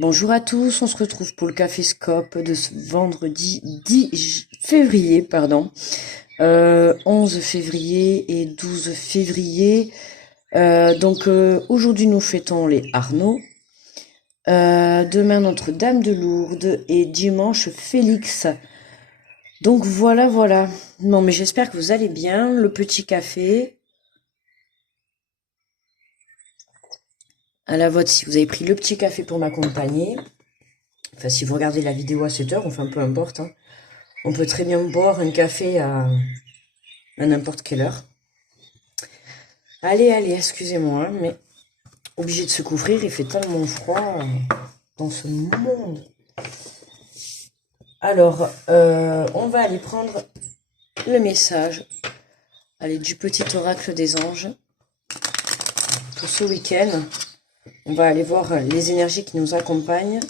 Bonjour à tous, on se retrouve pour le Café Scope de ce vendredi 10 février, 11 février et 12 février. Aujourd'hui nous fêtons les Arnaud, demain Notre-Dame de Lourdes et dimanche Félix. Donc voilà. Non mais j'espère que vous allez bien, le petit café. À la vôtre si vous avez pris le petit café pour m'accompagner. Enfin, si vous regardez la vidéo à cette heure, enfin peu importe, hein. On peut très bien boire un café à n'importe quelle heure. Allez, excusez-moi, hein, mais obligé de se couvrir, il fait tellement froid dans ce monde. Alors, on va aller prendre le message, allez, du petit oracle des anges pour ce week-end. On va aller voir les énergies qui nous accompagnent.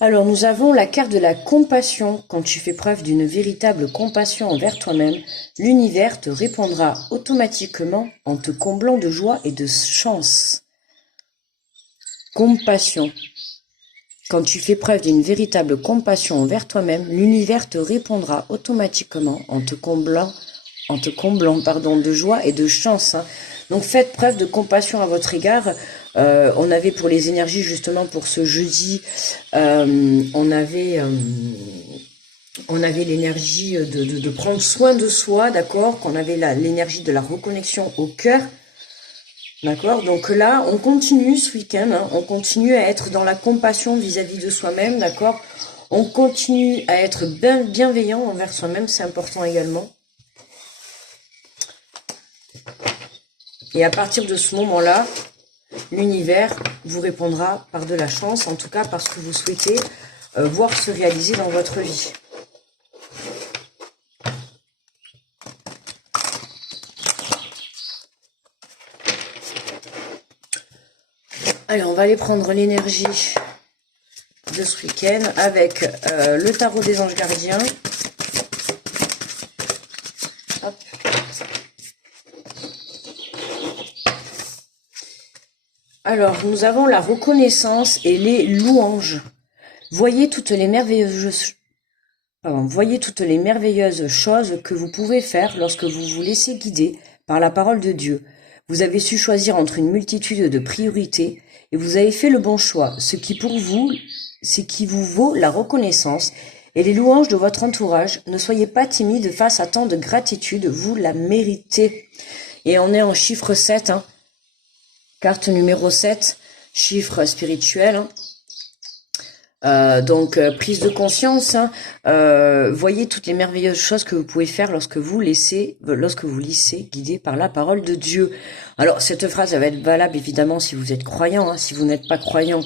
Alors, nous avons la carte de la compassion. Quand tu fais preuve d'une véritable compassion envers toi-même, l'univers te répondra automatiquement en te comblant de joie et de chance. Compassion. Quand tu fais preuve d'une véritable compassion envers toi-même, l'univers te répondra automatiquement en te comblant, de joie et de chance. Donc faites preuve de compassion à votre égard. On avait pour les énergies justement pour ce jeudi, on avait l'énergie de prendre soin de soi, d'accord, qu'on avait l'énergie de la reconnexion au cœur. D'accord, donc là, on continue ce week-end, hein, on continue à être dans la compassion vis-à-vis de soi-même, d'accord. On continue à être bienveillant envers soi-même, c'est important également. Et à partir de ce moment-là, l'univers vous répondra par de la chance, en tout cas parce que vous souhaitez voir se réaliser dans votre vie. Alors, on va aller prendre l'énergie de ce week-end avec le tarot des anges gardiens. Hop. Alors, nous avons la reconnaissance et les louanges. Voyez toutes les merveilleuses choses que vous pouvez faire lorsque vous vous laissez guider par la parole de Dieu. Vous avez su choisir entre une multitude de priorités et vous avez fait le bon choix, ce qui vous vaut la reconnaissance et les louanges de votre entourage. Ne soyez pas timide face à tant de gratitude, vous la méritez. Et on est en chiffre 7, hein. Carte numéro 7, chiffre spirituel, hein. Prise de conscience, hein. Voyez toutes les merveilleuses choses que vous pouvez faire lorsque vous laissez guider par la parole de Dieu. Alors cette phrase elle va être valable évidemment si vous êtes croyant, hein. Si vous n'êtes pas croyant,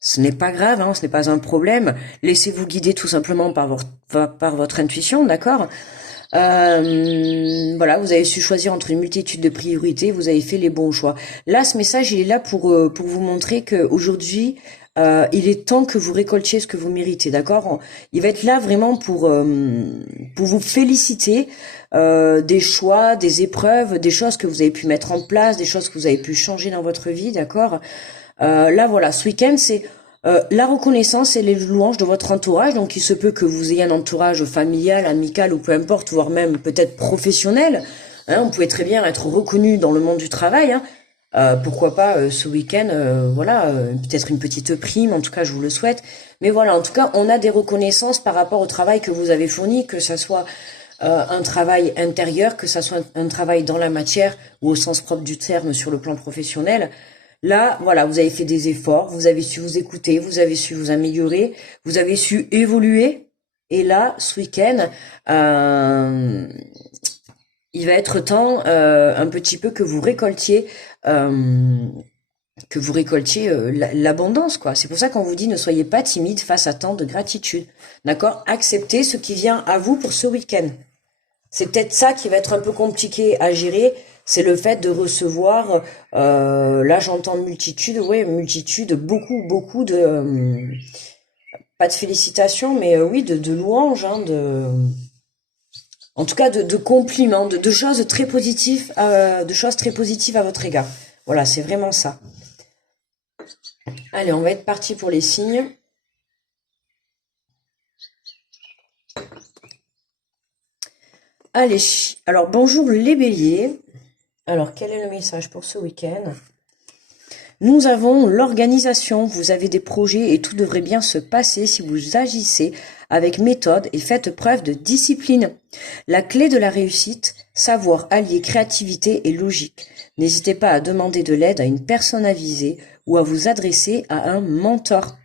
ce n'est pas grave, hein, ce n'est pas un problème. Laissez-vous guider tout simplement par votre intuition, d'accord. Voilà, vous avez su choisir entre une multitude de priorités, vous avez fait les bons choix. Là, ce message, il est là pour vous montrer qu'aujourd'hui, il est temps que vous récoltiez ce que vous méritez, d'accord. Il va être là vraiment pour vous féliciter des choix, des épreuves, des choses que vous avez pu mettre en place, des choses que vous avez pu changer dans votre vie, d'accord. Là, voilà, ce week-end, c'est la reconnaissance et les louanges de votre entourage. Donc, il se peut que vous ayez un entourage familial, amical ou peu importe, voire même peut-être professionnel. Hein, on pouvait très bien être reconnu dans le monde du travail. Hein. Pourquoi pas ce week-end, voilà, peut-être une petite prime. En tout cas, je vous le souhaite. Mais voilà, en tout cas, on a des reconnaissances par rapport au travail que vous avez fourni, que ça soit un travail intérieur, que ça soit un travail dans la matière ou au sens propre du terme sur le plan professionnel. Là, voilà, vous avez fait des efforts, vous avez su vous écouter, vous avez su vous améliorer, vous avez su évoluer. Et là, ce week-end, il va être temps un petit peu que vous récoltiez l'abondance, quoi. C'est pour ça qu'on vous dit ne soyez pas timide face à tant de gratitude. D'accord? Acceptez ce qui vient à vous pour ce week-end. C'est peut-être ça qui va être un peu compliqué à gérer, c'est le fait de recevoir, là j'entends multitude, beaucoup de pas de félicitations, mais oui, de louanges, hein, en tout cas de compliments, de choses très positives, de choses très positives à votre égard. Voilà, c'est vraiment ça. Allez, on va être parti pour les signes. Allez, alors bonjour les béliers. Alors, quel est le message pour ce week-end? Nous avons l'organisation, vous avez des projets et tout devrait bien se passer si vous agissez avec méthode et faites preuve de discipline. La clé de la réussite, savoir allier créativité et logique. N'hésitez pas à demander de l'aide à une personne avisée ou à vous adresser à un mentor.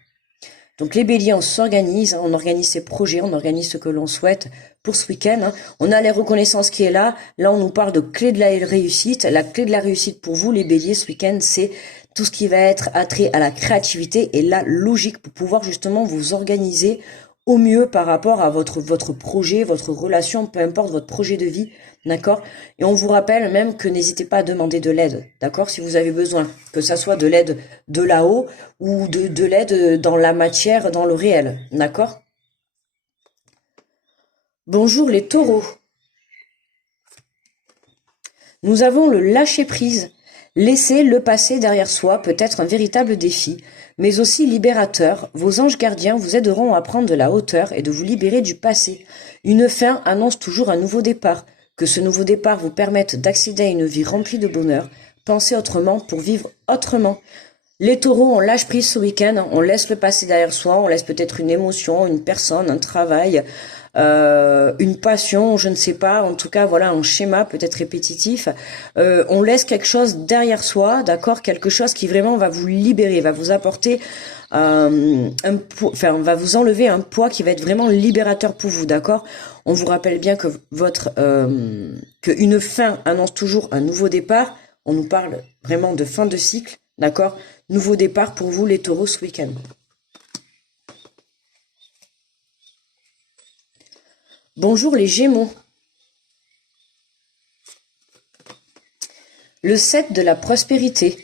Donc les béliers, on s'organise, on organise ses projets, on organise ce que l'on souhaite pour ce week-end. Hein. On a les reconnaissances qui est là. Là, on nous parle de clé de la réussite. La clé de la réussite pour vous, les béliers, ce week-end, c'est tout ce qui va être attrait à la créativité et la logique pour pouvoir justement vous organiser au mieux par rapport à votre projet, votre relation, peu importe votre projet de vie, d'accord? Et on vous rappelle même que n'hésitez pas à demander de l'aide, d'accord? Si vous avez besoin, que ça soit de l'aide de là-haut ou de l'aide dans la matière, dans le réel, d'accord? Bonjour les taureaux. Nous avons le lâcher-prise. Laisser le passé derrière soi peut être un véritable défi, mais aussi libérateur. Vos anges gardiens vous aideront à prendre de la hauteur et de vous libérer du passé. Une fin annonce toujours un nouveau départ. Que ce nouveau départ vous permette d'accéder à une vie remplie de bonheur. Pensez autrement pour vivre autrement. Les taureaux, on lâche prise ce week-end, on laisse le passé derrière soi, on laisse peut-être une émotion, une personne, un travail, une passion, je ne sais pas, en tout cas voilà un schéma peut-être répétitif. On laisse quelque chose derrière soi, d'accord, quelque chose qui vraiment va vous libérer, va vous apporter va vous enlever un poids qui va être vraiment libérateur pour vous, d'accord. On vous rappelle bien que que une fin annonce toujours un nouveau départ. On nous parle vraiment de fin de cycle, d'accord. Nouveau départ pour vous les taureaux ce week-end. Bonjour les Gémeaux. Le 7 de la prospérité.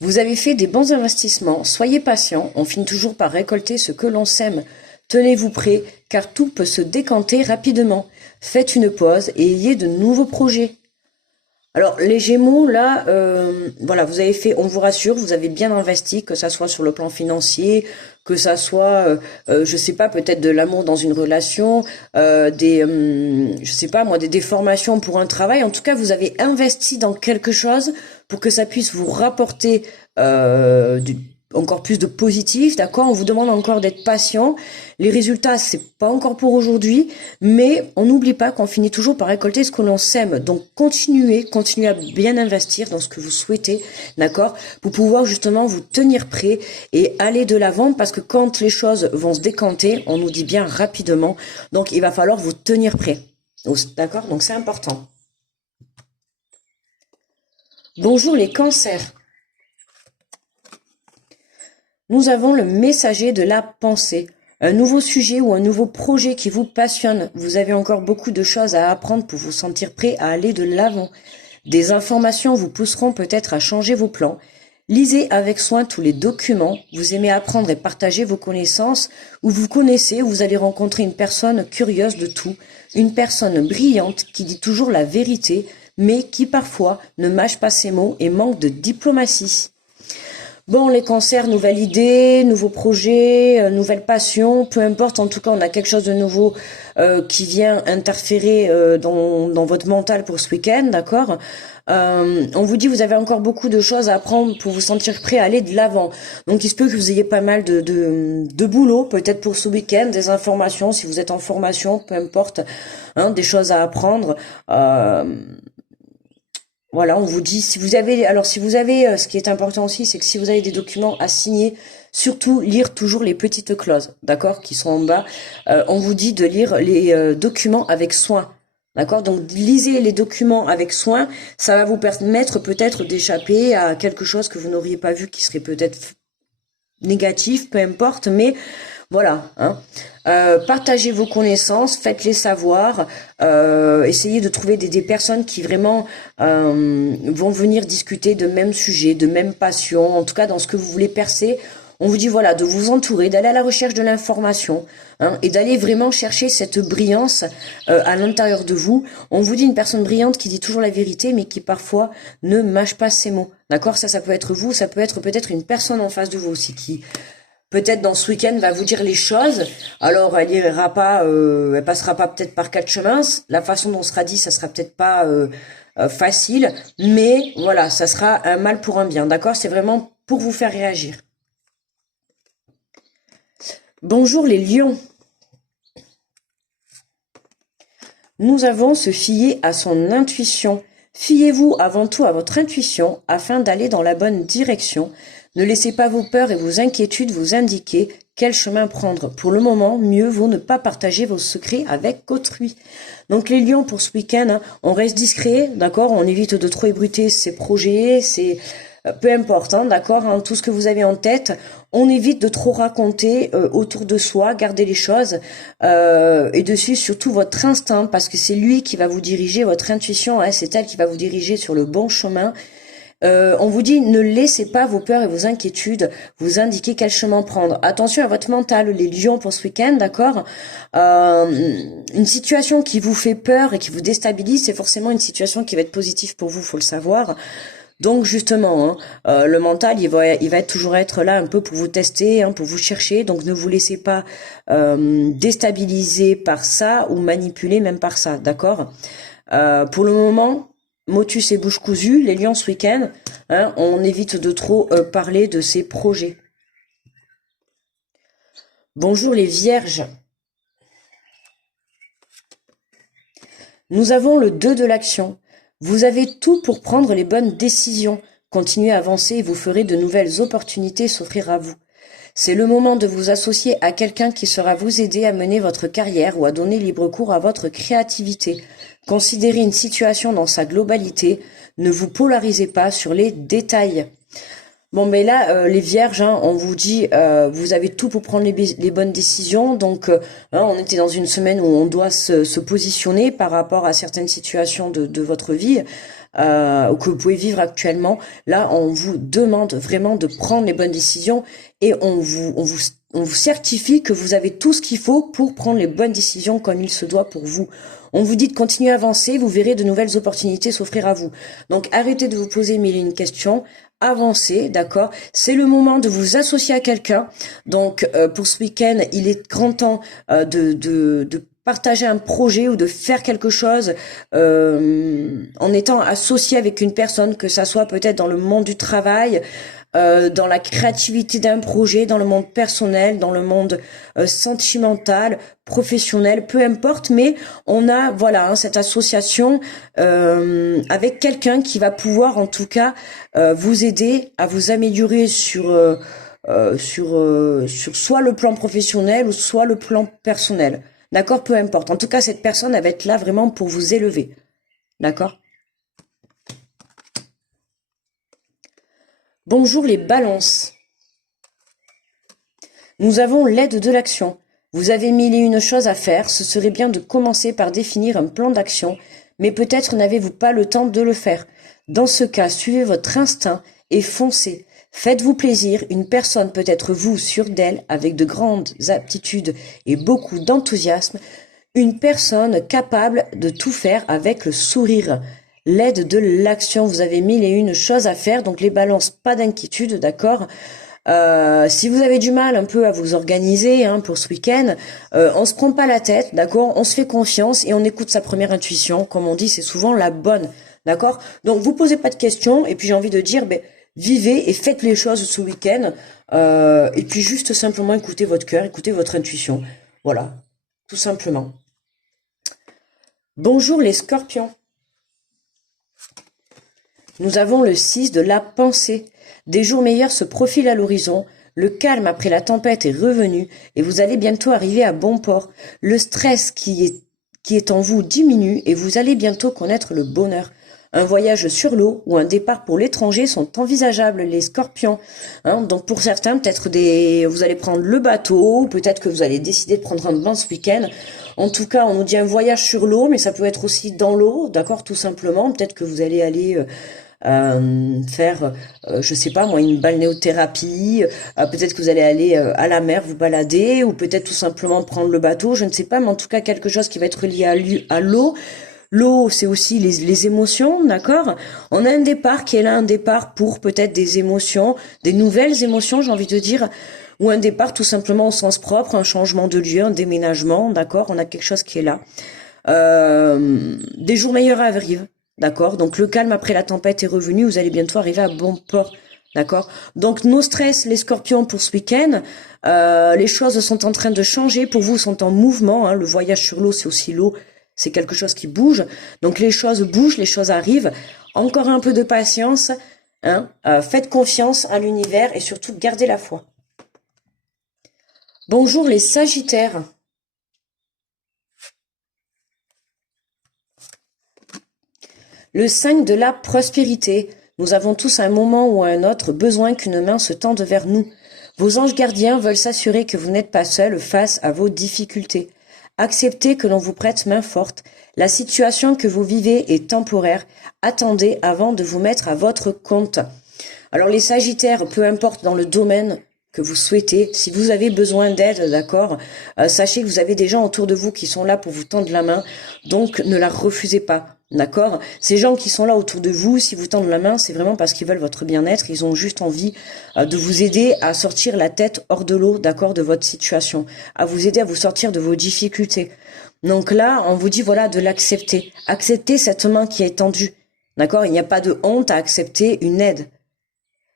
Vous avez fait des bons investissements, soyez patient, on finit toujours par récolter ce que l'on sème. Tenez-vous prêts, car tout peut se décanter rapidement. Faites une pause et ayez de nouveaux projets. Alors les Gémeaux là, voilà, vous avez fait, on vous rassure, vous avez bien investi, que ça soit sur le plan financier, que ça soit, je sais pas, peut-être de l'amour dans une relation, je sais pas moi, des formations pour un travail. En tout cas, vous avez investi dans quelque chose pour que ça puisse vous rapporter encore plus de positif, d'accord? On vous demande encore d'être patient. Les résultats, c'est pas encore pour aujourd'hui, mais on n'oublie pas qu'on finit toujours par récolter ce que l'on sème. Donc continuez à bien investir dans ce que vous souhaitez, d'accord? Pour pouvoir justement vous tenir prêt et aller de l'avant, parce que quand les choses vont se décanter, on nous dit bien rapidement, donc il va falloir vous tenir prêt. D'accord? Donc c'est important. Bonjour les cancers. Nous avons le messager de la pensée, un nouveau sujet ou un nouveau projet qui vous passionne. Vous avez encore beaucoup de choses à apprendre pour vous sentir prêt à aller de l'avant. Des informations vous pousseront peut-être à changer vos plans. Lisez avec soin tous les documents. Vous aimez apprendre et partager vos connaissances. Ou vous connaissez, vous allez rencontrer une personne curieuse de tout, une personne brillante qui dit toujours la vérité, mais qui parfois ne mâche pas ses mots et manque de diplomatie. Bon, les cancers, nouvelle idée, nouveaux projets, nouvelle passion, peu importe, en tout cas, on a quelque chose de nouveau qui vient interférer dans votre mental pour ce week-end, d'accord. On vous dit, vous avez encore beaucoup de choses à apprendre pour vous sentir prêt à aller de l'avant. Donc, il se peut que vous ayez pas mal de boulot, peut-être pour ce week-end, des informations, si vous êtes en formation, peu importe, hein, des choses à apprendre. Voilà, on vous dit, si vous avez, ce qui est important aussi, c'est que si vous avez des documents à signer, surtout lire toujours les petites clauses, d'accord, qui sont en bas. On vous dit de lire les documents avec soin, d'accord. Donc lisez les documents avec soin, ça va vous permettre peut-être d'échapper à quelque chose que vous n'auriez pas vu, qui serait peut-être négatif, peu importe, mais voilà, hein. Partagez vos connaissances, faites-les savoir, essayez de trouver des personnes qui vraiment vont venir discuter de mêmes sujets, de mêmes passions, en tout cas dans ce que vous voulez percer. On vous dit voilà, de vous entourer, d'aller à la recherche de l'information, hein, et d'aller vraiment chercher cette brillance à l'intérieur de vous. On vous dit une personne brillante qui dit toujours la vérité, mais qui parfois ne mâche pas ses mots. D'accord? Ça peut être vous, ça peut être peut-être une personne en face de vous aussi qui peut-être dans ce week-end va vous dire les choses. Alors elle ira pas, elle passera pas peut-être par quatre chemins. La façon dont sera dit, ça sera peut-être pas facile, mais voilà, ça sera un mal pour un bien. D'accord? C'est vraiment pour vous faire réagir. Bonjour les lions. Nous avons se fier à son intuition. Fiez-vous avant tout à votre intuition afin d'aller dans la bonne direction. Ne laissez pas vos peurs et vos inquiétudes vous indiquer quel chemin prendre. Pour le moment, mieux vaut ne pas partager vos secrets avec autrui. Donc les lions pour ce week-end, hein, on reste discret, d'accord? On évite de trop ébruiter ses projets, peu importe, hein, d'accord, hein, tout ce que vous avez en tête, on évite de trop raconter autour de soi, garder les choses et de suivre surtout votre instinct parce que c'est lui qui va vous diriger, votre intuition, hein, c'est elle qui va vous diriger sur le bon chemin. On vous dit ne laissez pas vos peurs et vos inquiétudes vous indiquer quel chemin prendre. Attention à votre mental, les lions pour ce week-end, d'accord. Une situation qui vous fait peur et qui vous déstabilise, c'est forcément une situation qui va être positive pour vous, faut le savoir. Donc justement, hein, le mental, il va toujours être là un peu pour vous tester, hein, pour vous chercher. Donc ne vous laissez pas déstabiliser par ça ou manipuler même par ça, d'accord. Pour le moment, motus et bouche cousue, les lions ce week-end, hein, on évite de trop parler de ces projets. Bonjour les vierges. Nous avons le 2 de l'action. Vous avez tout pour prendre les bonnes décisions. Continuez à avancer et vous ferez de nouvelles opportunités s'offrir à vous. C'est le moment de vous associer à quelqu'un qui saura vous aider à mener votre carrière ou à donner libre cours à votre créativité. Considérez une situation dans sa globalité. Ne vous polarisez pas sur les détails. Bon, mais là, les vierges, hein, on vous dit, vous avez tout pour prendre les bonnes décisions. Donc, hein, on était dans une semaine où on doit se positionner par rapport à certaines situations de votre vie que vous pouvez vivre actuellement. Là, on vous demande vraiment de prendre les bonnes décisions et on vous certifie que vous avez tout ce qu'il faut pour prendre les bonnes décisions comme il se doit pour vous. On vous dit de continuer à avancer, vous verrez de nouvelles opportunités s'offrir à vous. Donc arrêtez de vous poser mille et une questions, avancez, d'accord? C'est le moment de vous associer à quelqu'un. Donc pour ce week-end, il est grand temps de partager un projet ou de faire quelque chose en étant associé avec une personne, que ça soit peut-être dans le monde du travail, dans la créativité d'un projet, dans le monde personnel, dans le monde sentimental, professionnel, peu importe, mais on a voilà hein, cette association avec quelqu'un qui va pouvoir en tout cas vous aider à vous améliorer sur soit le plan professionnel ou soit le plan personnel. D'accord, peu importe. En tout cas, cette personne, elle va être là vraiment pour vous élever. D'accord? Bonjour les balances. Nous avons l'aide de l'action. Vous avez mille et une choses à faire. Ce serait bien de commencer par définir un plan d'action, mais peut-être n'avez-vous pas le temps de le faire. Dans ce cas, suivez votre instinct et foncez. Faites-vous plaisir, une personne peut être vous sûre d'elle, avec de grandes aptitudes et beaucoup d'enthousiasme, une personne capable de tout faire avec le sourire. L'aide de l'action, vous avez mille et une choses à faire, donc les balances, pas d'inquiétude, d'accord. Si vous avez du mal un peu à vous organiser hein, pour ce week-end, on se prend pas la tête, d'accord, on se fait confiance et on écoute sa première intuition, comme on dit, c'est souvent la bonne, d'accord. Donc vous posez pas de questions et puis j'ai envie de dire, vivez et faites les choses ce week-end et puis juste simplement écoutez votre cœur, écoutez votre intuition, voilà, tout simplement. Bonjour les scorpions. Nous avons le 6 de la pensée. Des jours meilleurs se profilent à l'horizon, le calme après la tempête est revenu et vous allez bientôt arriver à bon port. Le stress qui est en vous diminue et vous allez bientôt connaître le bonheur. Un voyage sur l'eau ou un départ pour l'étranger sont envisageables, les scorpions. Hein, donc pour certains, peut-être vous allez prendre le bateau, peut-être que vous allez décider de prendre un bain ce week-end. En tout cas, on nous dit un voyage sur l'eau, mais ça peut être aussi dans l'eau, d'accord, tout simplement. Peut-être que vous allez aller faire, je sais pas moi, une balnéothérapie, peut-être que vous allez aller à la mer vous balader, ou peut-être tout simplement prendre le bateau, je ne sais pas, mais en tout cas quelque chose qui va être lié à l'eau. L'eau, c'est aussi les émotions, d'accord? On a un départ qui est là, un départ pour peut-être des émotions, des nouvelles émotions, j'ai envie de dire, ou un départ tout simplement au sens propre, un changement de lieu, un déménagement, d'accord? On a quelque chose qui est là. Des jours meilleurs arrivent, d'accord? Donc le calme après la tempête est revenu, vous allez bientôt arriver à bon port, d'accord? Donc nos stress, les scorpions pour ce week-end, les choses sont en train de changer, pour vous sont en mouvement, hein. Le voyage sur l'eau, c'est aussi l'eau, c'est quelque chose qui bouge, donc les choses bougent, les choses arrivent, encore un peu de patience, hein? Faites confiance à l'univers et surtout gardez la foi. Bonjour les Sagittaires. Le 5 de la prospérité. Nous avons tous à un moment ou à un autre besoin qu'une main se tende vers nous. Vos anges gardiens veulent s'assurer que vous n'êtes pas seul face à vos difficultés. Acceptez que l'on vous prête main forte. La situation que vous vivez est temporaire. Attendez avant de vous mettre à votre compte. Alors les Sagittaires, peu importe dans le domaine que vous souhaitez, si vous avez besoin d'aide, d'accord, sachez que vous avez des gens autour de vous qui sont là pour vous tendre la main, donc ne la refusez pas. D'accord? Ces gens qui sont là autour de vous, si vous tendent la main, c'est vraiment parce qu'ils veulent votre bien-être. Ils ont juste envie de vous aider à sortir la tête hors de l'eau, d'accord, de votre situation, à vous aider à vous sortir de vos difficultés. Donc là, on vous dit, voilà, de l'accepter. Accepter cette main qui est tendue. D'accord? Il n'y a pas de honte à accepter une aide.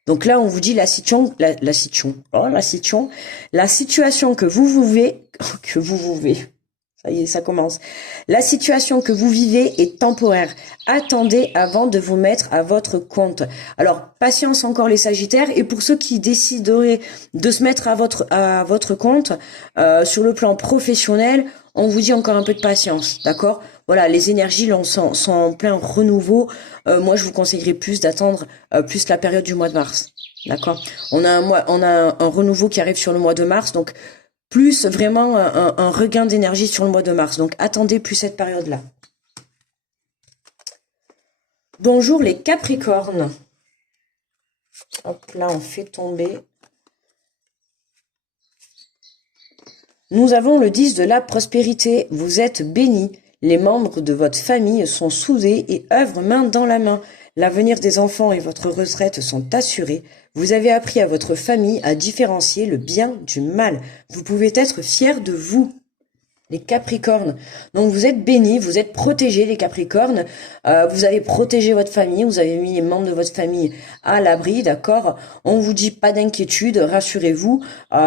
Donc là, on vous dit la situation que vous vivez, ça y est, ça commence. La situation que vous vivez est temporaire. Attendez avant de vous mettre à votre compte. Alors, patience encore les Sagittaires. Et pour ceux qui décideraient de se mettre à votre compte, sur le plan professionnel, on vous dit encore un peu de patience, d'accord? Voilà, les énergies sont en plein renouveau. Moi, je vous conseillerais plus d'attendre plus la période du mois de mars, d'accord? On a un renouveau qui arrive sur le mois de mars, donc plus vraiment un regain d'énergie sur le mois de mars. Donc attendez plus cette période-là. Bonjour les Capricornes. Hop là, on fait tomber. Nous avons le 10 de la prospérité. Vous êtes bénis. Les membres de votre famille sont soudés et œuvrent main dans la main. L'avenir des enfants et votre retraite sont assurés. Vous avez appris à votre famille à différencier le bien du mal. Vous pouvez être fiers de vous. Les Capricornes. Donc vous êtes bénis, vous êtes protégés les Capricornes. Vous avez protégé votre famille, vous avez mis les membres de votre famille à l'abri, d'accord? On vous dit pas d'inquiétude, rassurez-vous.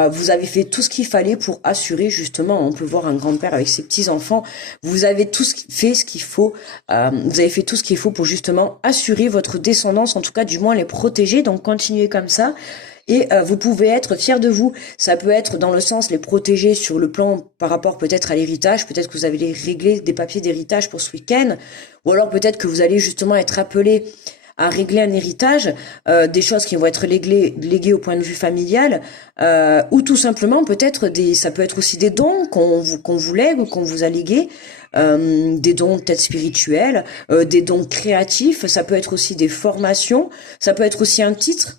Vous avez fait tout ce qu'il fallait pour assurer justement. On peut voir un grand-père avec ses petits enfants. Vous avez fait ce qu'il faut. Vous avez fait tout ce qu'il faut pour justement assurer votre descendance, en tout cas du moins les protéger. Donc continuez comme ça. Et vous pouvez être fiers de vous. Ça peut être dans le sens les protéger sur le plan par rapport peut-être à l'héritage. Peut-être que vous avez réglé des papiers d'héritage pour ce week-end. Ou alors peut-être que vous allez justement être appelé à régler un héritage, des choses qui vont être léguées au point de vue familial, ou tout simplement peut-être ça peut être aussi des dons qu'on vous lègue ou qu'on vous a légués, des dons peut-être spirituels, des dons créatifs. Ça peut être aussi des formations. Ça peut être aussi un titre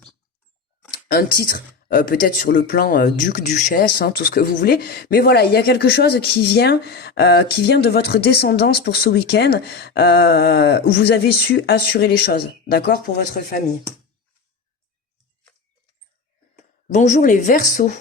peut-être sur le plan duc, duchesse, hein, tout ce que vous voulez. Mais voilà, il y a quelque chose qui vient de votre descendance pour ce week-end, où vous avez su assurer les choses, d'accord, pour votre famille. Bonjour les Verseaux.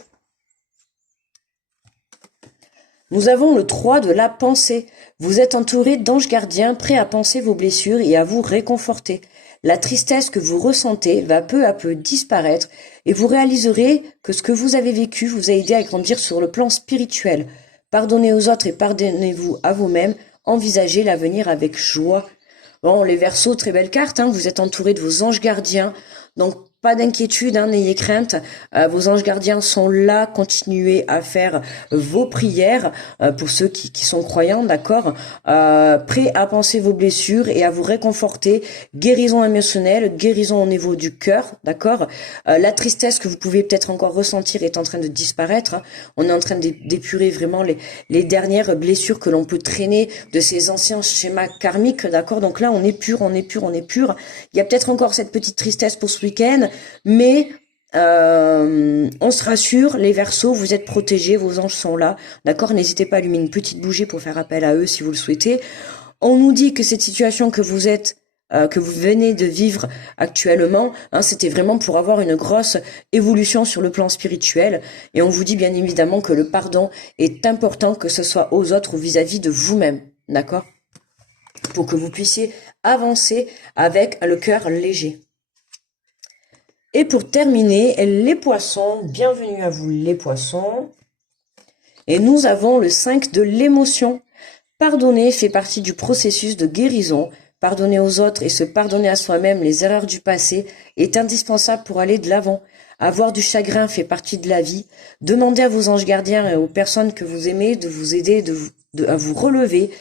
Nous avons le 3 de la pensée. Vous êtes entouré d'anges gardiens prêts à penser vos blessures et à vous réconforter. La tristesse que vous ressentez va peu à peu disparaître et vous réaliserez que ce que vous avez vécu vous a aidé à grandir sur le plan spirituel. Pardonnez aux autres et pardonnez-vous à vous-même. Envisagez l'avenir avec joie. Bon, les Verseaux, très belle carte, hein, vous êtes entouré de vos anges gardiens. Donc, pas d'inquiétude, hein, n'ayez crainte. Vos anges gardiens sont là. Continuez à faire vos prières pour ceux qui sont croyants, d'accord. Prêts à penser vos blessures et à vous réconforter. Guérison émotionnelle, guérison au niveau du cœur, d'accord. La tristesse que vous pouvez peut-être encore ressentir est en train de disparaître. Hein. On est en train d'épurer vraiment les dernières blessures que l'on peut traîner de ces anciens schémas karmiques, d'accord. Donc là, on est pur, on est pur, on est pur. Il y a peut-être encore cette petite tristesse pour ce week-end, mais on se rassure, les Verseaux, vous êtes protégés, vos anges sont là, d'accord. N'hésitez pas à allumer une petite bougie pour faire appel à eux si vous le souhaitez. On nous dit que cette situation que vous êtes que vous venez de vivre actuellement, hein, c'était vraiment pour avoir une grosse évolution sur le plan spirituel. Et on vous dit bien évidemment que le pardon est important, que ce soit aux autres ou vis-à-vis de vous-même, d'accord, pour que vous puissiez avancer avec le cœur léger. Et pour terminer, les poissons, bienvenue à vous les poissons. Et nous avons le 5 de l'émotion. Pardonner fait partie du processus de guérison. Pardonner aux autres et se pardonner à soi-même les erreurs du passé est indispensable pour aller de l'avant. Avoir du chagrin fait partie de la vie. Demandez à vos anges gardiens et aux personnes que vous aimez de vous aider à vous relever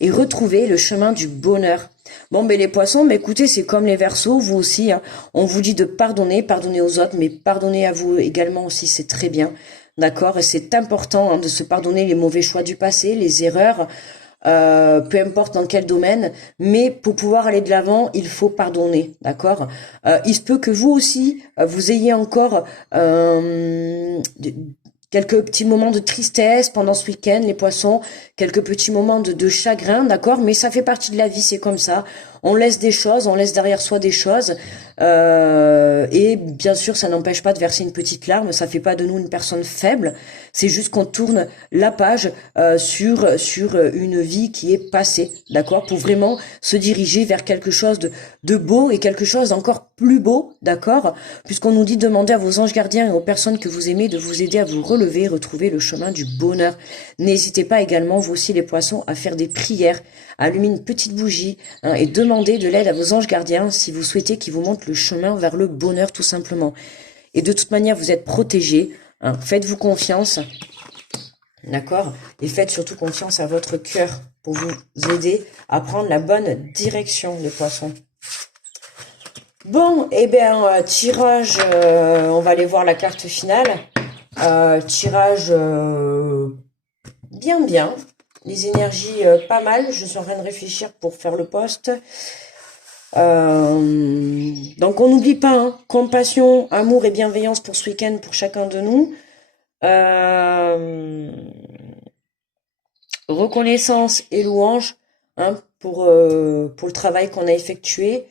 et retrouver le chemin du bonheur. Bon, les poissons, écoutez, c'est comme les Verseaux, vous aussi, hein. On vous dit de pardonner aux autres, mais pardonner à vous également aussi, c'est très bien, d'accord. Et c'est important, hein, de se pardonner les mauvais choix du passé, les erreurs, peu importe dans quel domaine, mais pour pouvoir aller de l'avant, il faut pardonner, d'accord. Il se peut que vous aussi, vous ayez encore quelques petits moments de tristesse pendant ce week-end, les poissons, quelques petits moments de chagrin, d'accord, mais ça fait partie de la vie, c'est comme ça. On laisse des choses, on laisse derrière soi des choses, et bien sûr, ça n'empêche pas de verser une petite larme, ça fait pas de nous une personne faible, c'est juste qu'on tourne la page sur une vie qui est passée, d'accord, pour vraiment se diriger vers quelque chose de beau et quelque chose d'encore plus beau, d'accord, puisqu'on nous dit de demander à vos anges gardiens et aux personnes que vous aimez de vous aider à vous relever, retrouver le chemin du bonheur. N'hésitez pas également, vous aussi les poissons, à faire des prières, à allumer une petite bougie, hein, et demander de l'aide à vos anges gardiens si vous souhaitez qu'ils vous montrent le chemin vers le bonheur tout simplement. Et de toute manière, vous êtes protégés, hein, faites-vous confiance, d'accord, et faites surtout confiance à votre cœur pour vous aider à prendre la bonne direction, les poissons. Bon, tirage, on va aller voir la carte finale. Tirage bien. Les énergies pas mal. Je suis en train de réfléchir pour faire le post. Donc on n'oublie pas, hein, compassion, amour et bienveillance pour ce week-end pour chacun de nous. Reconnaissance et louange, hein, pour le travail qu'on a effectué.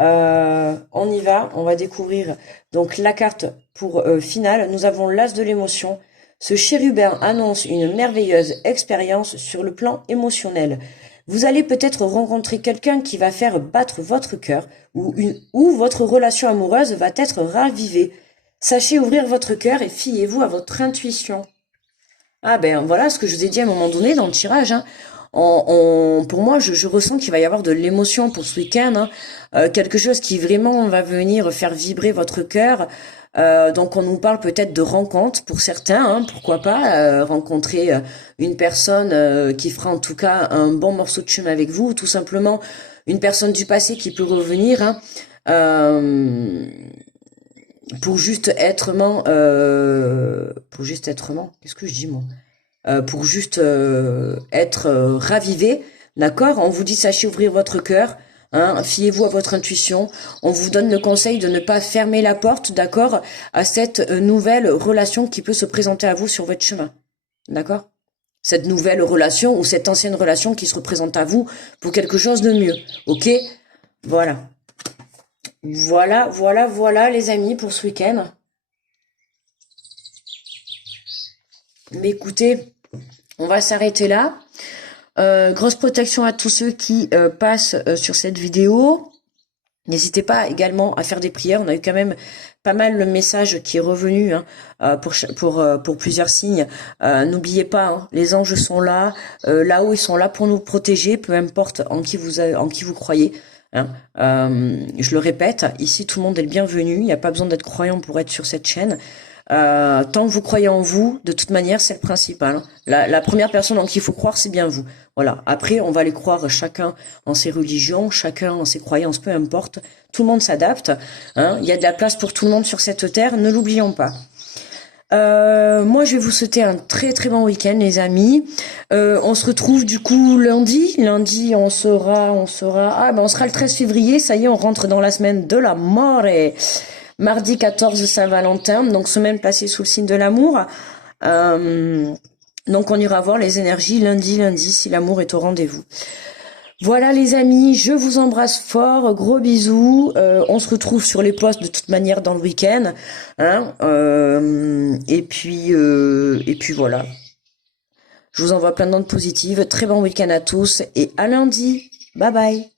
On y va, on va découvrir donc la carte pour finale. Nous avons l'as de l'émotion. Ce chérubin annonce une merveilleuse expérience sur le plan émotionnel. Vous allez peut-être rencontrer quelqu'un qui va faire battre votre cœur ou votre relation amoureuse va être ravivée. Sachez ouvrir votre cœur et fiez-vous à votre intuition. Ah voilà ce que je vous ai dit à un moment donné dans le tirage, hein. Pour moi, je ressens qu'il va y avoir de l'émotion pour ce week-end, hein. Quelque chose qui vraiment va venir faire vibrer votre cœur. Donc on nous parle peut-être de rencontre pour certains, hein, pourquoi pas rencontrer une personne qui fera en tout cas un bon morceau de chemin avec vous, ou tout simplement une personne du passé qui peut revenir, hein, pour juste être qu'est-ce que je dis moi, pour juste être ravivé, d'accord. On vous dit sachez ouvrir votre cœur, hein, fiez-vous à votre intuition. On vous donne le conseil de ne pas fermer la porte, d'accord, à cette nouvelle relation qui peut se présenter à vous sur votre chemin, d'accord. Cette nouvelle relation ou cette ancienne relation qui se représente à vous pour quelque chose de mieux, ok. Voilà les amis pour ce week-end. Mais écoutez, on va s'arrêter là. Grosse protection à tous ceux qui passent sur cette vidéo. N'hésitez pas également à faire des prières. On a eu quand même pas mal le message qui est revenu, hein, pour plusieurs signes. N'oubliez pas, hein, les anges sont là. Là-haut, ils sont là pour nous protéger, peu importe en qui vous croyez. hein. Je le répète, ici tout le monde est le bienvenu. Il n'y a pas besoin d'être croyant pour être sur cette chaîne. Tant que vous croyez en vous, de toute manière, c'est le principal, hein. La première personne en qui il faut croire, c'est bien vous. Voilà. Après, on va les croire chacun en ses religions, chacun en ses croyances, peu importe. Tout le monde s'adapte, hein. Il y a de la place pour tout le monde sur cette terre, ne l'oublions pas. Moi, je vais vous souhaiter un très très bon week-end, les amis. On se retrouve du coup lundi. Lundi, on sera le 13 février. Ça y est, on rentre dans la semaine de la mort. Mardi 14 Saint-Valentin, donc semaine passée sous le signe de l'amour. Donc on ira voir les énergies lundi, si l'amour est au rendez-vous. Voilà les amis, je vous embrasse fort, gros bisous. On se retrouve sur les posts de toute manière dans le week-end, hein. Et puis voilà. Je vous envoie plein d'ondes positives. Très bon week-end à tous et à lundi. Bye bye.